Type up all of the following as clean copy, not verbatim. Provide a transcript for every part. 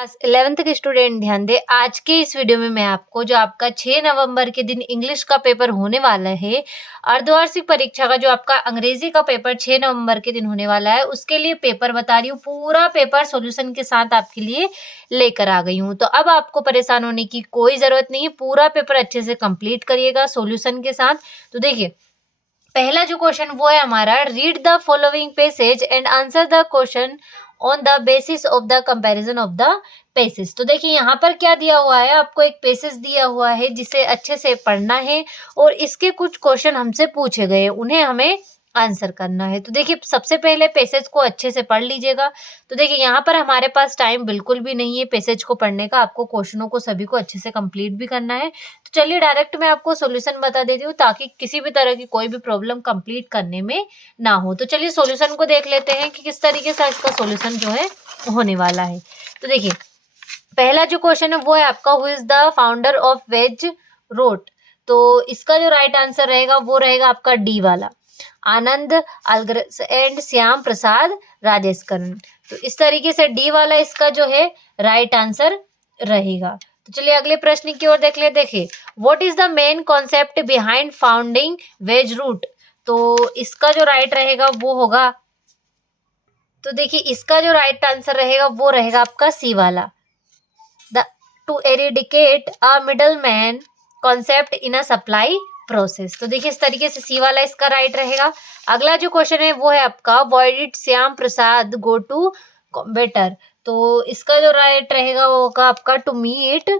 Class 11th के student ध्यान दें। आज के इस वीडियो में मैं आपको जो आपका 6 नवंबर के दिन इंग्लिश का पेपर होने वाला है, अर्धवार्षिक परीक्षा का जो आपका अंग्रेजी का पेपर 6 नवंबर के दिन होने वाला है, उसके लिए पेपर बता रही हूँ। पूरा पेपर सॉल्यूशन के साथ आपके लिए लेकर आ गई हूँ। तो अब आपको परेशान होने की कोई ज़रूरत नहीं है। पूरा पेपर अच्छे से कंप्लीट करिएगा सॉल्यूशन के साथ। तो देखिए, पहला जो क्वेश्चन वो है हमारा, read the following passage and answer the question on the basis of the comparison of the passage. तो देखिए यहाँ पर क्या दिया हुआ है, आपको एक पेसेज दिया हुआ है जिसे अच्छे से पढ़ना है और इसके कुछ क्वेश्चन हमसे पूछे गए, उन्हें हमें आंसर करना है। तो देखिए सबसे पहले पैसेज को अच्छे से पढ़ लीजिएगा। तो देखिए यहाँ पर हमारे पास टाइम बिल्कुल भी नहीं है पैसेज को पढ़ने का, आपको क्वेश्चनों को सभी को अच्छे से कंप्लीट भी करना है। तो चलिए डायरेक्ट मैं आपको सॉल्यूशन बता देती हूँ ताकि किसी भी तरह की कोई भी प्रॉब्लम कंप्लीट करने में ना हो। तो चलिए सॉल्यूशन को देख लेते हैं कि किस तरीके से इसका सॉल्यूशन जो है होने वाला है। तो देखिए पहला जो क्वेश्चन है वो है आपका, who is the founder of Veg Route. तो इसका जो राइट आंसर रहेगा वो रहेगा आपका डी वाला, आनंद अलग्रस एंड श्याम प्रसाद राजेशकरण। तो इस तरीके से डी वाला इसका जो है राइट आंसर रहेगा। तो चलिए अगले प्रश्न की ओर देख ले। देखिए, what is the main concept behind founding Veg Route. तो इसका जो राइट रहेगा वो होगा, तो देखिए इसका जो राइट आंसर रहेगा वो रहेगा आपका सी वाला, the two eradicate a middle man concept in a supply process. तो देखिए इस तरीके से सी वाला इसका राइट रहेगा। अगला जो क्वेश्चन है वो है आपका, why did Shyam Prasad go to better. तो इसका जो राइट रहेगा वो होगा आपका, टू मीट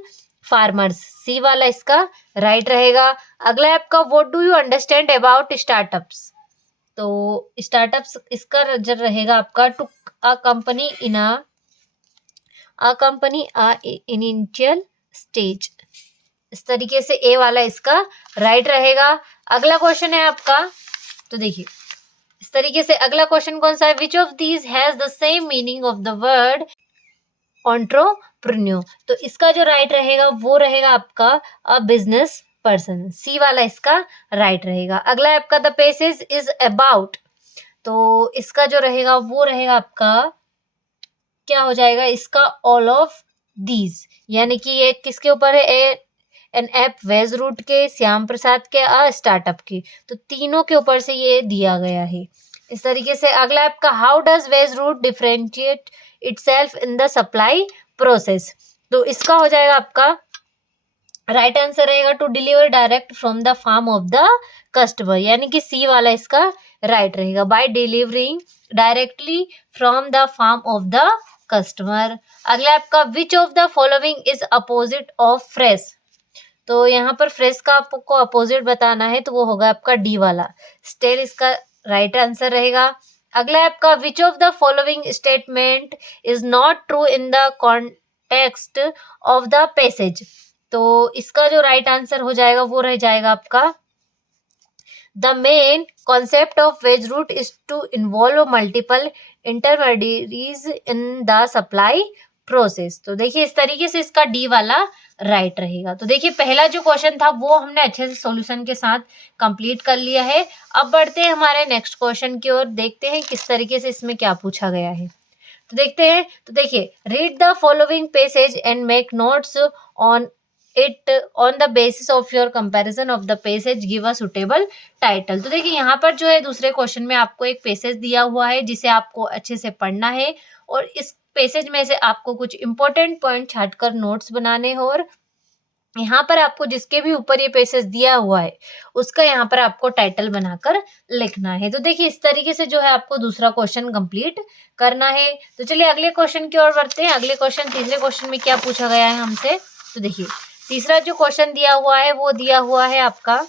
फार्मर्स। सी वाला इसका राइट रहेगा। अगला है आपका, what do you understand about startups. तो स्टार्टअप्स इसका जो रहेगा आपका, to a company in initial stage. इस तरीके से ए वाला इसका राइट रहेगा। अगला क्वेश्चन है आपका, तो देखिए इस तरीके से अगला क्वेश्चन कौन सा है, विच of these has the same meaning of the word entrepreneur. तो इसका जो राइट रहेगा वो रहेगा आपका, अ बिजनेस पर्सन। सी वाला इसका राइट रहेगा। अगला है आपका, द पेसेज इज अबाउट। तो इसका जो रहेगा वो रहेगा आपका, क्या हो जाएगा इसका, ऑल ऑफ दीज। यानी कि ये किसके ऊपर है, एन ऐप वेज रूट के, श्याम प्रसाद के, स्टार्टअप के। तो तीनों के ऊपर से ये दिया गया है। इस तरीके से अगला आपका, how does Veg Route differentiate itself in the supply process. तो इसका हो जाएगा आपका राइट आंसर रहेगा, to deliver direct from the farm of the customer. यानी कि सी वाला इसका राइट रहेगा, by delivering directly from the farm of the customer. अगला आपका, which of the following is opposite of fresh. तो यहाँ पर फ्रेश का आपको अपोजिट बताना है, तो वो होगा आपका डी वाला, स्टेल इसका राइट आंसर रहेगा। अगला है आपका, which of the following statement is not true in the context of the passage. तो इसका जो राइट आंसर हो जाएगा वो रह जाएगा आपका, the main concept of Veg Route is to involve multiple intermediaries in the supply process. तो देखिए इस तरीके से इसका डी वाला राइट रहेगा। तो देखिए पहला जो क्वेश्चन था वो हमने अच्छे से सॉल्यूशन के साथ कंप्लीट कर लिया है। अब बढ़ते हैं हमारे नेक्स्ट क्वेश्चन की ओर, देखते हैं किस तरीके से इसमें क्या पूछा गया है। तो देखते हैं। तो देखिए, read the following passage and make notes on it on the basis of your comparison of the passage, give a suitable title. तो देखिए यहाँ पर जो है दूसरे क्वेश्चन में आपको एक पैसेज दिया हुआ है जिसे आपको अच्छे से पढ़ना है और इस पैसेज में से आपको कुछ इंपॉर्टेंट पॉइंट छांटकर नोट्स बनाने हो, और यहाँ पर आपको जिसके भी ऊपर ये पैसेज दिया हुआ है उसका यहाँ पर आपको टाइटल बनाकर लिखना है। तो देखिए इस तरीके से जो है आपको दूसरा क्वेश्चन कंप्लीट करना है। तो चलिए अगले क्वेश्चन की ओर बढ़ते हैं। अगले क्वेश्चन, तीसरे क्वेश्चन में क्या पूछा गया है हमसे। तो देखिए तीसरा जो क्वेश्चन दिया हुआ है वो दिया हुआ है आपका,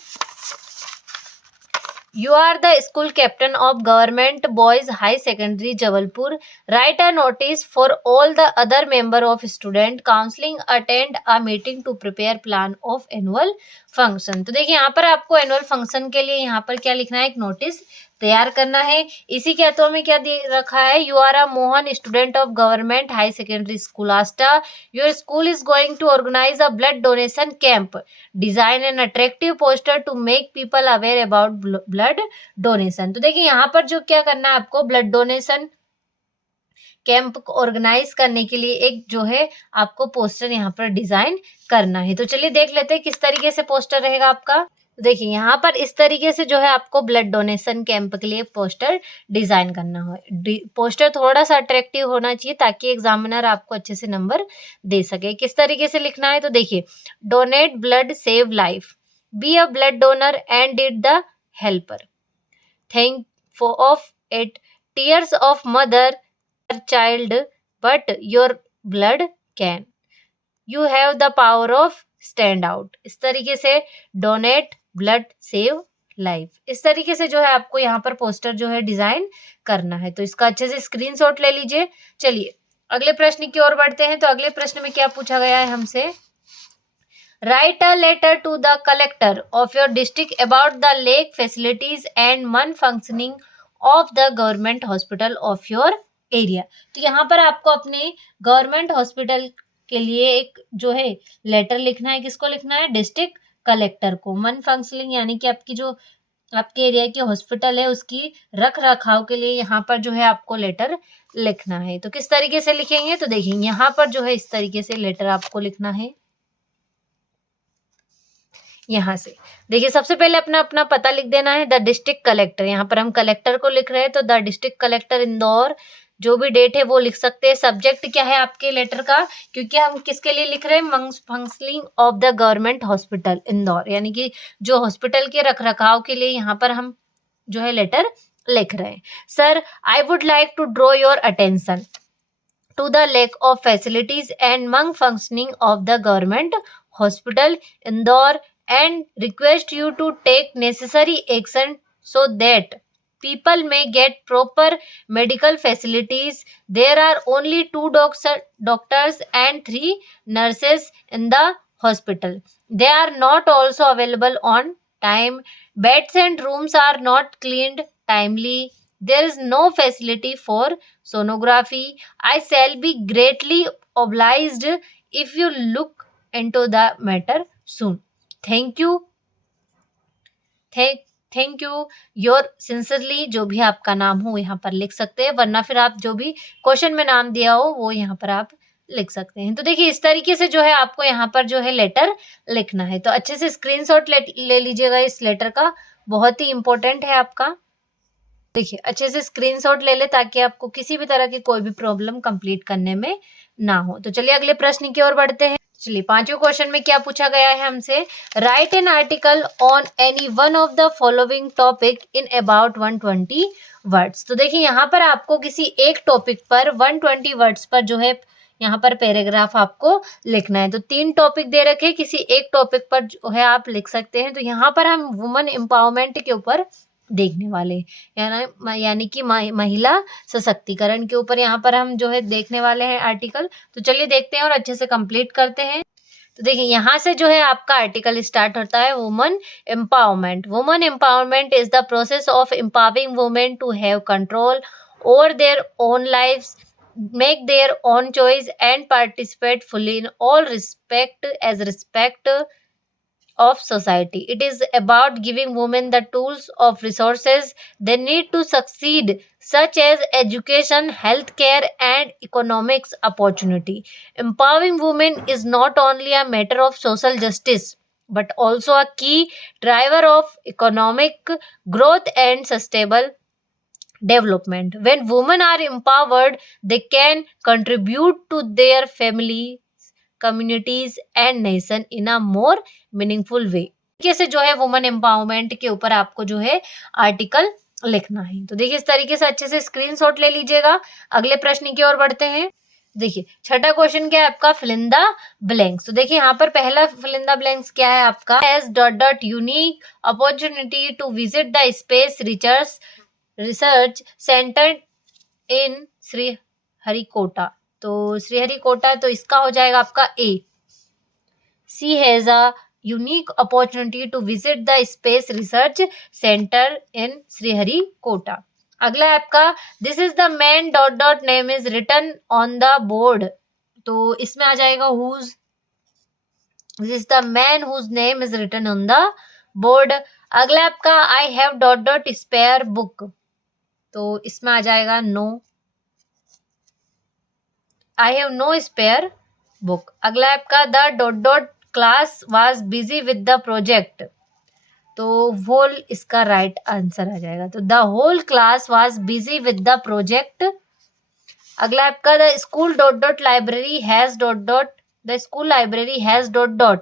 You are the school captain of Government Boys High Secondary Jabalpur. Write a notice for all the other member of student counseling. Attend a meeting to prepare plan of annual function. तो देखिए यहाँ पर आपको annual function के लिए यहाँ पर क्या लिखना है, एक नोटिस तैयार करना है। इसी के अथवा में क्या दे रखा है, you are a Mohan student of government high secondary school Ashta, your school is going to organise a blood donation camp, design an attractive poster to make people aware about blood donation. तो देखिए यहाँ पर जो क्या करना है आपको, ब्लड डोनेशन कैंप को ऑर्गेनाइज करने के लिए एक जो है आपको पोस्टर यहाँ पर डिजाइन करना है। तो चलिए देख लेते हैं किस तरीके से पोस्टर रहेगा आपका। देखिए यहाँ पर इस तरीके से जो है आपको ब्लड डोनेशन कैंप के लिए पोस्टर डिजाइन करना हो। पोस्टर थोड़ा सा अट्रैक्टिव होना चाहिए ताकि एग्जामिनर आपको अच्छे से नंबर दे सके। किस तरीके से लिखना है तो देखिए, donate blood save life, be a blood donor and did the helper, thank for of it, tears of mother child but your blood can, you have the power of stand out। इस तरीके से donate blood save life, इस तरीके से जो है आपको यहाँ पर पोस्टर जो है डिजाइन करना है। तो इसका अच्छे से स्क्रीनशॉट ले लीजिए। चलिए अगले प्रश्न की ओर बढ़ते हैं। तो अगले प्रश्न में क्या पूछा गया है हमसे, write a letter to the collector of your district about the lack facilities and malfunctioning of the government hospital of your area. तो यहाँ पर आपको अपने गवर्नमेंट हॉस्पिटल के लिए एक जो है लेटर लिखना है। किसको लिखना है? डिस्ट्रिक्ट कलेक्टर को। मन फंक्शनिंग यानी कि आपकी जो आपके एरिया की हॉस्पिटल है उसकी रख रखाव के लिए यहाँ पर जो है आपको लेटर लिखना है। तो किस तरीके से लिखेंगे तो देखिए यहाँ पर जो है इस तरीके से लेटर आपको लिखना है। यहाँ से देखिए सबसे पहले अपना अपना पता लिख देना है। द डिस्ट्रिक्ट कलेक्टर, यहाँ पर हम कलेक्टर को लिख रहे हैं तो द डिस्ट्रिक्ट कलेक्टर इंदौर, जो भी डेट है वो लिख सकते हैं। सब्जेक्ट क्या है आपके लेटर का, क्योंकि हम किसके लिए लिख रहे हैं, functioning of the government hospital Indore, यानी कि जो हॉस्पिटल के रख रखाव के लिए यहाँ पर हम जो है लेटर लिख रहे हैं। Sir I would like to draw your attention to the lack of facilities and malfunctioning of the government hospital Indore and request you to take necessary action so that people may get proper medical facilities. There are only 2 doctors and 3 nurses in the hospital. They are not also available on time. Beds and rooms are not cleaned timely. There is no facility for sonography. I shall be greatly obliged if you look into the matter soon. Thank you. Thank you your sincerely, जो भी आपका नाम हो यहाँ पर लिख सकते हैं, वरना फिर आप जो भी क्वेश्चन में नाम दिया हो वो यहाँ पर आप लिख सकते हैं। तो देखिए इस तरीके से जो है आपको यहाँ पर जो है लेटर लिखना है। तो अच्छे से स्क्रीनशॉट ले लीजिएगा इस लेटर का, बहुत ही इंपॉर्टेंट है आपका। देखिए अच्छे से स्क्रीनशॉट ले ले ताकि आपको किसी भी तरह की कोई भी प्रॉब्लम कंप्लीट करने में ना हो। तो चलिए अगले प्रश्न की ओर बढ़ते हैं। चलिए पांचवें क्वेश्चन में क्या पूछा गया है हमसे, right an article on any one of the following topic in about 120 words. तो देखिए यहाँ पर आपको किसी एक टॉपिक पर 120 वर्ड्स पर जो है यहाँ पर पैराग्राफ आपको लिखना है। तो 3 टॉपिक दे रखे, किसी एक टॉपिक पर जो है आप लिख सकते हैं। तो यहाँ पर हम वुमेन एम्पावरमेंट के ऊपर देखने वाले, यानी कि महिला सशक्तिकरण के ऊपर यहाँ पर हम जो है देखने वाले हैं आर्टिकल। तो चलिए देखते हैं और अच्छे से कंप्लीट करते हैं। तो देखिए यहाँ से जो है आपका आर्टिकल स्टार्ट होता है, women empowerment. Women empowerment is the process of empowering women to have control over their own lives, make their own choice and participate fully in all respect of society. It is about giving women the tools of resources they need to succeed, such as education, healthcare, and economics opportunity. Empowering women is not only a matter of social justice, but also a key driver of economic growth and sustainable development. When women are empowered, they can contribute to their families, communities and nation in a more meaningful way. कैसे जो है women empowerment के ऊपर आपको जो है article लिखना है। तो देखिए इस तरीके से अच्छे से स्क्रीनशॉट ले लीजिएगा। अगले प्रश्न की ओर बढ़ते हैं। देखिए छठा क्वेश्चन क्या है आपका, फिल इन द ब्लैंक्स। तो देखिए यहाँ पर पहला फिल इन द ब्लैंक्स क्या है आपका, has dot dot unique opportunity to visit the space research centre in Sriharikota. तो श्रीहरिकोटा, तो इसका हो जाएगा आपका a. She has a unique opportunity to visit the space research centre in Sriharikota. अगला है आपका, this is the man dot dot name is written on the board. तो इसमें आ जाएगा whose, this is the man whose name is written on the board. अगला आपका, I have dot dot spare book. तो इसमें आ जाएगा no. I have no spare book. अगला है आपका the dot dot class was busy with the project, तो होल इसका राइट आंसर आ जाएगा। तो the whole class was busy with the project. अगला आपका the school dot dot library has dot dot the school library has dot dot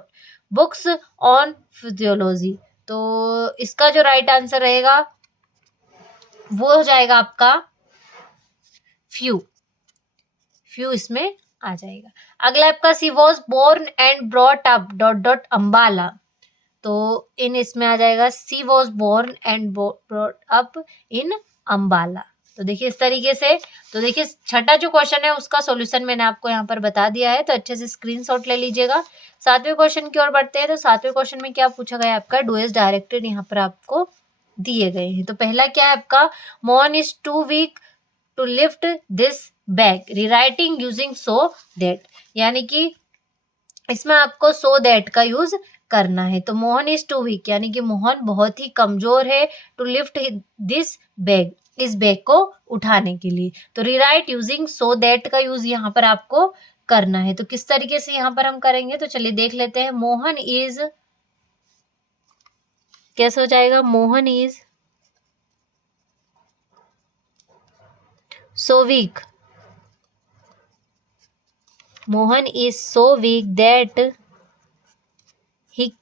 books on physiology, तो इसका जो राइट आंसर रहेगा वो हो जाएगा आपका फ्यू इसमें आ जाएगा। अगला आपका she was born and brought up dot dot Ambala, तो इन इसमें आ जाएगा she was born and brought up in Ambala. तो देखिए इस तरीके से, तो देखिए छठा जो क्वेश्चन है उसका सॉल्यूशन मैंने आपको यहाँ पर बता दिया है, तो अच्छे से स्क्रीनशॉट ले लीजिएगा। सातवें क्वेश्चन की ओर बढ़ते हैं। तो सातवें क्वेश्चन में क्या पूछा गया है आपका, डू एज डायरेक्टेड यहाँ पर आपको दिए गए हैं। तो पहला क्या है आपका, Mohan is too weak to lift this bag, rewriting using so that, यानी कि इसमें आपको सो दैट का यूज करना है। तो मोहन इज टू वीक यानी कि मोहन बहुत ही कमजोर है, टू लिफ्ट दिस बैग, इस बैग को उठाने के लिए। तो रिराइट यूजिंग सो दैट का यूज यहाँ पर आपको करना है। तो किस तरीके से यहाँ पर हम करेंगे, तो चलिए देख लेते हैं। मोहन इज, कैसे हो जाएगा, Mohan is so weak, Mohan is so weak that he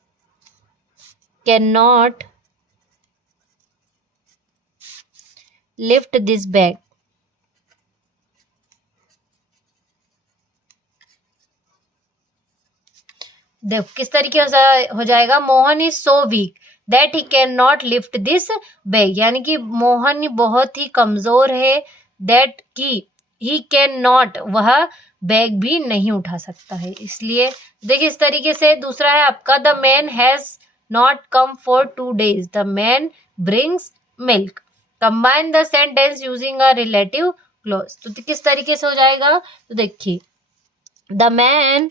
cannot lift this bag. देखो किस तरीके हो जाएगा, Mohan is so weak that he can not lift this bag, यानी कि मोहन बहुत ही कमजोर है, दैट की ही कैन नॉट, वह बैग भी नहीं उठा सकता है, इसलिए देखिए इस तरीके से। दूसरा है आपका the man has not come for 2 days, the man brings milk, combine the sentence using a relative clause, तो किस तरीके से हो जाएगा, तो देखिए the man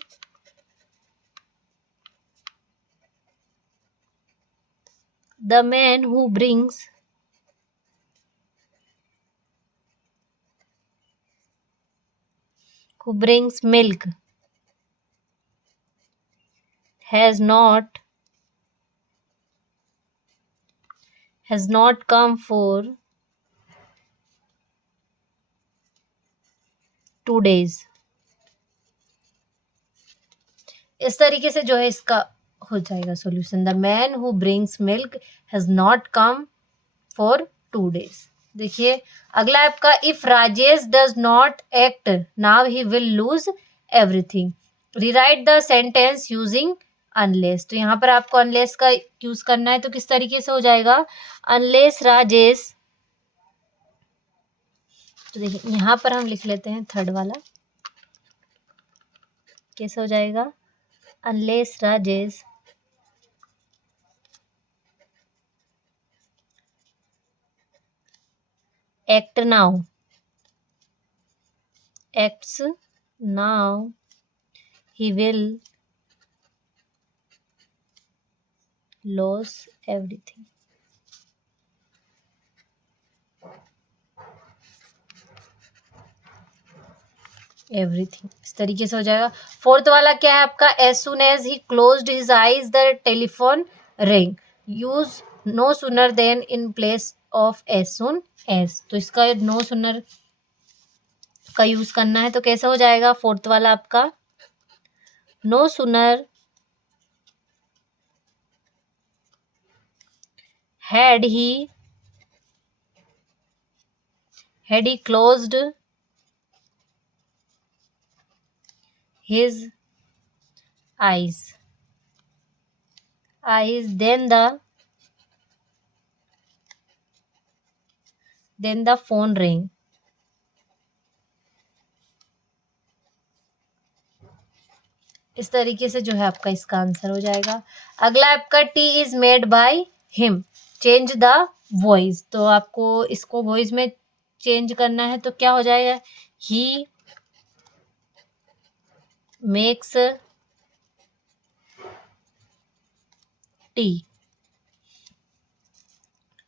who brings milk has not come for 2 days। इस तरीके से जो है इसका हो जाएगा solution, the man who brings milk has not come for 2 days। देखिए अगला आपका, if Rajesh does not act now he will lose everything, rewrite the sentence using unless, तो यहाँ पर आपको अनलेस का यूज करना है। तो किस तरीके से हो जाएगा, अनलेस राजेश, तो देखिए यहाँ पर हम लिख लेते हैं थर्ड वाला, कैसे हो जाएगा, unless Rajesh act now, acts now he will lose everything। इस तरीके से हो जाएगा। फोर्थ वाला क्या है आपका, as soon as he closed his eyes the telephone ring, use no sooner than in place of as soon as, तो इसका नो सुनर का यूज करना है। तो कैसे हो जाएगा फोर्थ वाला आपका, no sooner had he closed his eyes then the phone rang। इस तरीके से जो है आपका इसका आंसर हो जाएगा। अगला आपका T is made by him, change the voice, तो आपको इसको वॉइस में चेंज करना है। तो क्या हो जाएगा, ही मेक्स टी,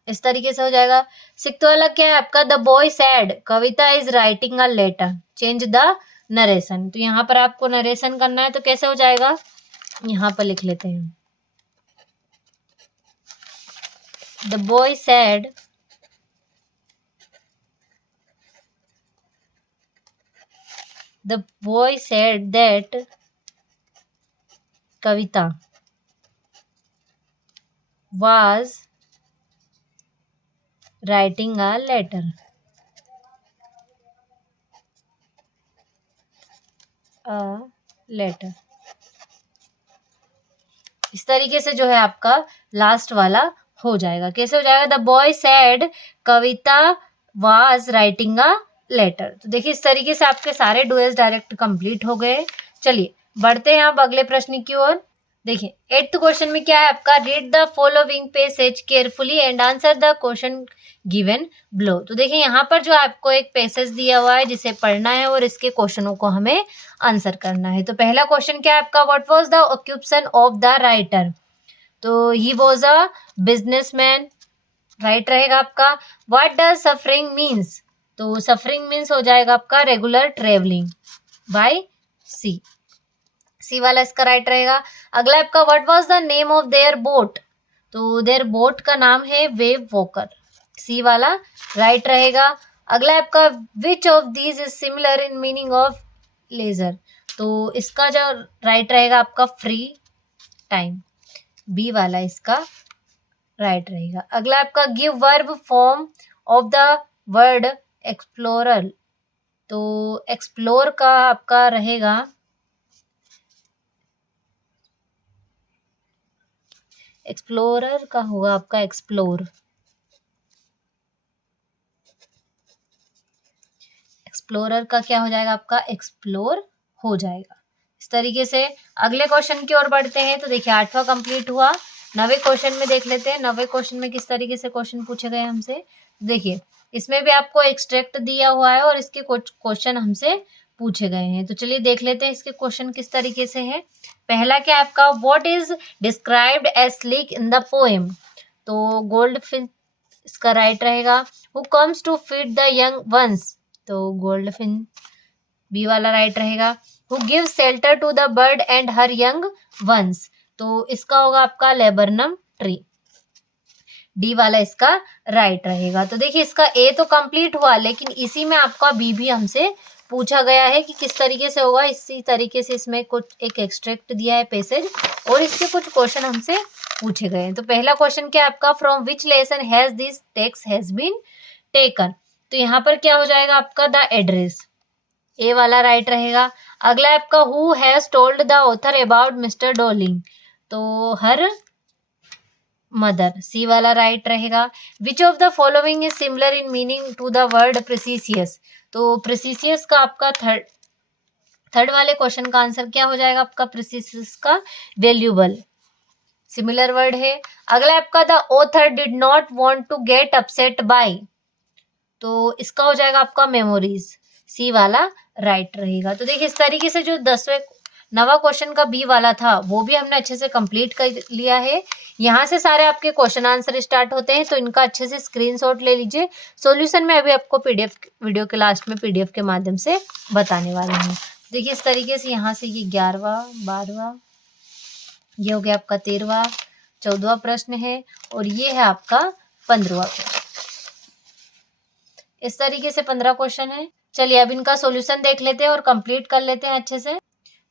इस तरीके से हो जाएगा। सिक्स्थ वाला क्या है आपका, the boy said Kavita is writing a letter, change the narration. तो यहाँ पर आपको नरेशन करना है तो कैसे हो जाएगा, यहाँ पर लिख लेते हैं। The boy said that Kavita was writing a letter. इस तरीके से जो है आपका लास्ट वाला हो जाएगा। कैसे हो जाएगा, the boy said Kavita was writing a letter. तो देखिए इस तरीके से आपके सारे डुएल्स डायरेक्ट कंप्लीट हो गए। चलिए बढ़ते हैं अब अगले प्रश्न की ओर। देखिए 8th क्वेश्चन में क्या है आपका, read the following passage carefully and answer the question given below. तो देखिए यहाँ पर जो आपको एक पैसेज दिया हुआ है जिसे पढ़ना है और इसके क्वेश्चनों को हमें आंसर करना है। तो पहला क्वेश्चन क्या है आपका, what was the occupation of the writer. तो he was a businessman, right रहेगा आपका। व्हाट डज सफरिंग मीन्स, तो सफरिंग मीन्स हो जाएगा आपका regular travelling by sea, C वाला इसका राइट रहेगा। अगला आपका what was the name of their boat, तो देयर बोट का नाम है वेव वॉकर, सी वाला राइट रहेगा। अगला आपका which of these is similar in meaning of leisure, तो इसका जो राइट रहेगा आपका फ्री टाइम, बी वाला इसका राइट रहेगा। अगला आपका give verb form of the word explorer, तो एक्सप्लोर का आपका रहेगा एक्सप्लोरर का होगा आपका एक्सप्लोर, एक्सप्लोरर का क्या हो जाएगा आपका एक्सप्लोर हो जाएगा। इस तरीके से अगले क्वेश्चन की ओर बढ़ते हैं। तो देखिए 8वां कंप्लीट हुआ। 9वें क्वेश्चन में देख लेते हैं 9वें क्वेश्चन में किस तरीके से क्वेश्चन पूछे गए हमसे। देखिए इसमें भी आपको एक्सट्रैक्ट दिया हुआ है और इसके कुछ क्वेश्चन हमसे पूछे गए हैं। तो चलिए देख लेते हैं इसके क्वेश्चन किस तरीके से है। पहला क्या आपका, what is described as sleek in the poem, तो गोल्ड फिश इसका राइट रहेगा। Who comes to feed the young ones, तो गोल्ड फिन, बी वाला राइट रहेगा। Who give shelter to the bird and her young ones, तो इसका होगा आपका लेबरनम ट्री, डी वाला इसका राइट रहेगा। तो देखिए इसका ए तो कंप्लीट हुआ, लेकिन इसी में आपका बी भी हमसे पूछा गया है कि किस तरीके से होगा। इसी तरीके से इसमें कुछ एक एक्सट्रैक्ट दिया है पैसेज और इसके कुछ क्वेश्चन हमसे पूछे गए हैं। तो पहला क्वेश्चन क्या आपका, from which lesson has this text has been taken, तो यहाँ पर क्या हो जाएगा आपका द एड्रेस, ए वाला राइट रहेगा। अगला आपका who has told the author about mister Dolling, तो हर मदर, सी वाला राइट रहेगा। Which of the following is similar in meaning to the word precious, तो प्रेसिसियस का आपका थर्ड वाले क्वेश्चन का आंसर क्या हो जाएगा आपका, प्रेसिसियस का वैल्यूबल, सिमिलर वर्ड है। अगला आपका the author did not want to get upset by, तो इसका हो जाएगा आपका मेमोरीज, सी वाला राइट रहेगा। तो देखिए इस तरीके से जो 9वां क्वेश्चन का बी वाला था वो भी हमने अच्छे से कंप्लीट कर लिया है। यहाँ से सारे आपके क्वेश्चन आंसर स्टार्ट होते हैं, तो इनका अच्छे से स्क्रीनशॉट ले लीजिए। सॉल्यूशन में अभी आपको पीडीएफ वीडियो के लास्ट में पीडीएफ के माध्यम से बताने वाले हैं। देखिए इस तरीके से यहाँ से ये 11वां 12वां, ये हो गया आपका 13वां 14वां प्रश्न है और ये है आपका 15वां प्रश्न। इस तरीके से 15 क्वेश्चन है। चलिए अब इनका सॉल्यूशन देख लेते हैं और कंप्लीट कर लेते हैं अच्छे से।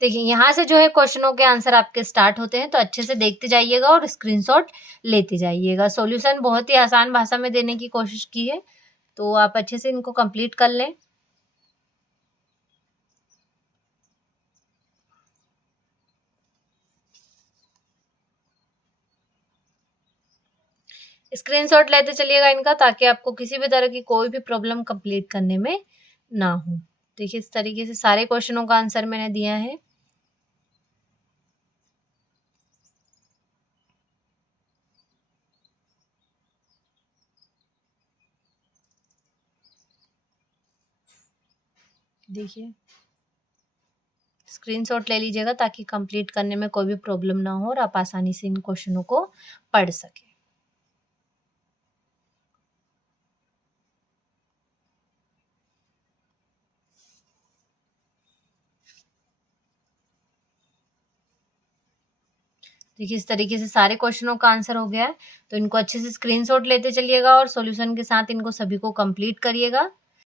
देखिए यहाँ से जो है क्वेश्चनों के आंसर आपके स्टार्ट होते हैं, तो अच्छे से देखते जाइएगा और स्क्रीनशॉट लेते जाइएगा। सॉल्यूशन बहुत ही आसान भाषा में देने की कोशिश की है, तो आप अच्छे से इनको कंप्लीट कर लें। स्क्रीनशॉट लेते चलिएगा इनका, ताकि आपको किसी भी तरह की कोई भी प्रॉब्लम कंप्लीट करने में ना हो। देखिए इस तरीके से सारे क्वेश्चनों का आंसर मैंने दिया है। देखिए स्क्रीनशॉट ले लीजिएगा ताकि कंप्लीट करने में कोई भी प्रॉब्लम ना हो और आप आसानी से इन क्वेश्चनों को पढ़ सकें। देखिए इस तरीके से सारे क्वेश्चनों का आंसर हो गया है, तो इनको अच्छे से स्क्रीनशॉट लेते चलिएगा और सॉल्यूशन के साथ इनको सभी को कंप्लीट करिएगा।